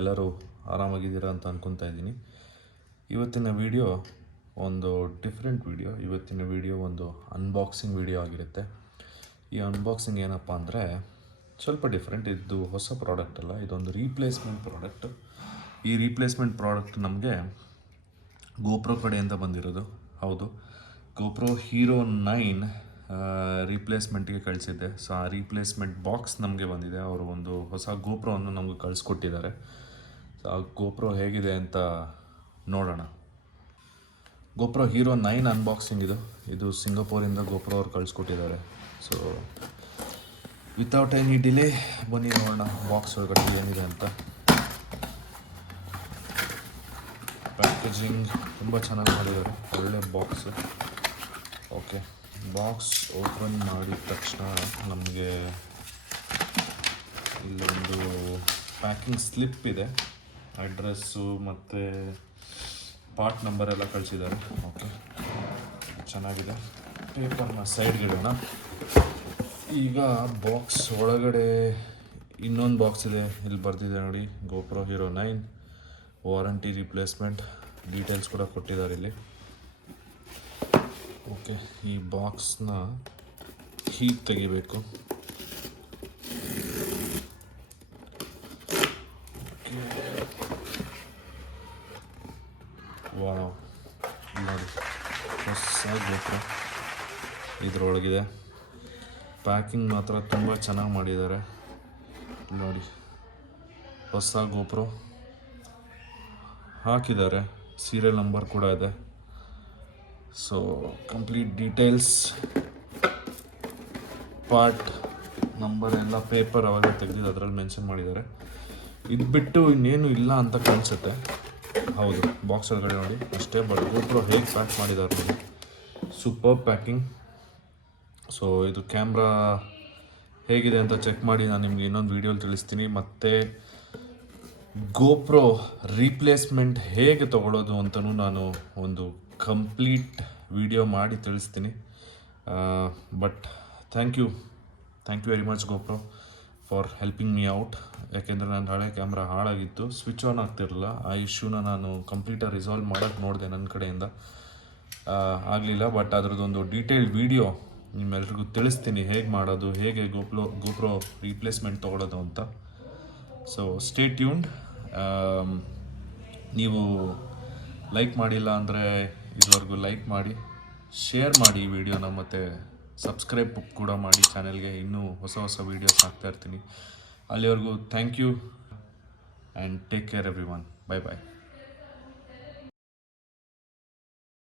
ಎಲ್ಲರೂ ಆರಾಮಾಗಿದ್ದೀರಾ ಅಂತ ಅನ್ಕೊತಾ ಇದ್ದೀನಿ. ಇವತ್ತಿನ ವಿಡಿಯೋ ಒಂದು ಡಿಫ್ರೆಂಟ್ ವಿಡಿಯೋ. ಇವತ್ತಿನ ವಿಡಿಯೋ ಒಂದು ಅನ್ಬಾಕ್ಸಿಂಗ್ ವಿಡಿಯೋ ಆಗಿರುತ್ತೆ. ಈ ಅನ್ಬಾಕ್ಸಿಂಗ್ ಏನಪ್ಪ ಅಂದರೆ ಸ್ವಲ್ಪ ಡಿಫ್ರೆಂಟ್. ಇದು ಹೊಸ ಪ್ರಾಡಕ್ಟ್ ಅಲ್ಲ, ಇದೊಂದು ರೀಪ್ಲೇಸ್ಮೆಂಟ್ ಪ್ರಾಡಕ್ಟ್. ಈ ರೀಪ್ಲೇಸ್ಮೆಂಟ್ ಪ್ರಾಡಕ್ಟ್ ನಮಗೆ GoPro ಕಡೆಯಿಂದ ಬಂದಿರೋದು. ಹೌದು, GoPro Hero 9 ರೀಪ್ಲೇಸ್ಮೆಂಟ್ಗೆ ಕಳಿಸಿದ್ದೆ. ಸೊ ಆ ರೀಪ್ಲೇಸ್ಮೆಂಟ್ ಬಾಕ್ಸ್ ನಮಗೆ ಬಂದಿದೆ. ಅವರು ಒಂದು ಹೊಸ GoProವನ್ನು ನಮಗೆ ಕಳಿಸ್ಕೊಟ್ಟಿದ್ದಾರೆ. ಸೊ ಆ GoPro ಹೇಗಿದೆ ಅಂತ ನೋಡೋಣ. GoPro Hero 9 ಅನ್ಬಾಕ್ಸಿಂಗ್ ಇದು ಸಿಂಗಾಪುರಿಂದ GoPro ಅವ್ರು ಕಳಿಸ್ಕೊಟ್ಟಿದ್ದಾರೆ. ಸೊ ವಿತೌಟ್ ಎನಿ ಡಿಲೇ ಬನ್ನಿ ನೋಡೋಣ ಬಾಕ್ಸ್ ಒಳಗಡೆ ಏನಿದೆ ಅಂತ. ಪ್ಯಾಕೇಜಿಂಗ್ ತುಂಬ ಚೆನ್ನಾಗಿ ಮಾಡಿದ್ದಾರೆ, ಒಳ್ಳೆ ಬಾಕ್ಸ್. ಓಕೆ, ಬಾಕ್ಸ್ ಓಪನ್ ಮಾಡಿದ ತಕ್ಷಣ ನಮಗೆ ಇಲ್ಲೊಂದು ಪ್ಯಾಕಿಂಗ್ ಸ್ಲಿಪ್ ಇದೆ, ಅಡ್ರೆಸ್ಸು ಮತ್ತು ಪಾರ್ಟ್ ನಂಬರ್ ಎಲ್ಲ ಕಳಿಸಿದ್ದಾರೆ. ಓಕೆ, ಚೆನ್ನಾಗಿದೆ. ಪೇಪರ್ನ ಸೈಡ್ಗೆ ಇಡೋಣ. ಈಗ ಬಾಕ್ಸ್ ಒಳಗಡೆ ಇನ್ನೊಂದು ಬಾಕ್ಸ್ ಇದೆ. ಇಲ್ಲಿ ಬರ್ತಿದೆ ನೋಡಿ, GoPro Hero 9 warranty replacement details ಕೂಡ ಕೊಟ್ಟಿದ್ದಾರೆ ಇಲ್ಲಿ. ಓಕೆ, ಈ ಬಾಕ್ಸ್ನ ಹೀಗೆ ತೆಗಿಬೇಕು. ವಾವ್, ನೋಡಿ ಹೊಸ GoPro ಇದರೊಳಗಿದೆ. ಪ್ಯಾಕಿಂಗ್ ಮಾತ್ರ ತುಂಬ ಚೆನ್ನಾಗಿ ಮಾಡಿದ್ದಾರೆ ನೋಡಿ. ಹೊಸ GoPro ಹಾಕಿದ್ದಾರೆ, ಸೀರಿಯಲ್ ನಂಬರ್ ಕೂಡ ಇದೆ. So complete details, part number ಎಲ್ಲ ಪೇಪರ್ ಅವಾಗ ತೆಗೆದಿದ್ದು ಅದರಲ್ಲಿ ಮೆನ್ಷನ್ ಮಾಡಿದ್ದಾರೆ. ಇದು ಬಿಟ್ಟು ಇನ್ನೇನು ಇಲ್ಲ ಅಂತ ಕಾಣಿಸುತ್ತೆ. ಹೌದು, ಬಾಕ್ಸ್ ಒಳಗಡೆ ನೋಡಿ ಅಷ್ಟೇ. ಬಟ್ GoPro ಹೇಗೆ ಪ್ಯಾಕ್ ಮಾಡಿದ್ದಾರೆ ನೋಡಿ, ಸೂಪರ್ ಪ್ಯಾಕಿಂಗ್. ಸೊ ಇದು ಕ್ಯಾಮ್ರಾ ಹೇಗಿದೆ ಅಂತ ಚೆಕ್ ಮಾಡಿ ನಾನು ನಿಮಗೆ ಇನ್ನೊಂದು ವೀಡಿಯೋಲಿ ತಿಳಿಸ್ತೀನಿ. ಮತ್ತು GoPro ರೀಪ್ಲೇಸ್ಮೆಂಟ್ ಹೇಗೆ ತೊಗೊಳ್ಳೋದು ಅಂತಲೂ ನಾನು ಒಂದು ಕಂಪ್ಲೀಟ್ ವಿಡಿಯೋ ಮಾಡಿ ತಿಳಿಸ್ತೀನಿ. But thank you very much GoPro for helping me out. ಯಾಕೆಂದರೆ ನನ್ನ ಹಳೆ ಕ್ಯಾಮ್ರಾ ಹಾಳಾಗಿತ್ತು, ಸ್ವಿಚ್ ಆನ್ ಆಗ್ತಿರಲಿಲ್ಲ. ಆ ಇಶ್ಯೂನ ನಾನು ಕಂಪ್ಲೀಟಾಗಿ ರಿಸಾಲ್ವ್ ಮಾಡೋಕ್ಕೆ ನೋಡಿದೆ ನನ್ನ ಕಡೆಯಿಂದ, ಆಗಲಿಲ್ಲ. ಬಟ್ ಅದರದ್ದೊಂದು ಡೀಟೇಲ್ಡ್ ವಿಡಿಯೋ ನಿಮ್ಮೆಲ್ರಿಗೂ ತಿಳಿಸ್ತೀನಿ, ಹೇಗೆ ಮಾಡೋದು, ಹೇಗೆ GoPro ರೀಪ್ಲೇಸ್ಮೆಂಟ್ ತೊಗೊಳ್ಳೋದು ಅಂತ. So stay tuned. ನೀವು ಲೈಕ್ ಮಾಡಿಲ್ಲ ಅಂದರೆ ಇದುವರೆಗೂ ಲೈಕ್ ಮಾಡಿ, ಶೇರ್ ಮಾಡಿ ಈ ವಿಡಿಯೋನ, ಮತ್ತು ಸಬ್ಸ್ಕ್ರೈಬ್ ಕೂಡ ಮಾಡಿ ಚಾನೆಲ್ಗೆ. ಇನ್ನೂ ಹೊಸ ವೀಡಿಯೋಸ್ ಹಾಕ್ತಾ ಇರ್ತೀನಿ. ಅಲ್ಲಿವರೆಗೂ thank you and take care everyone. Bye bye.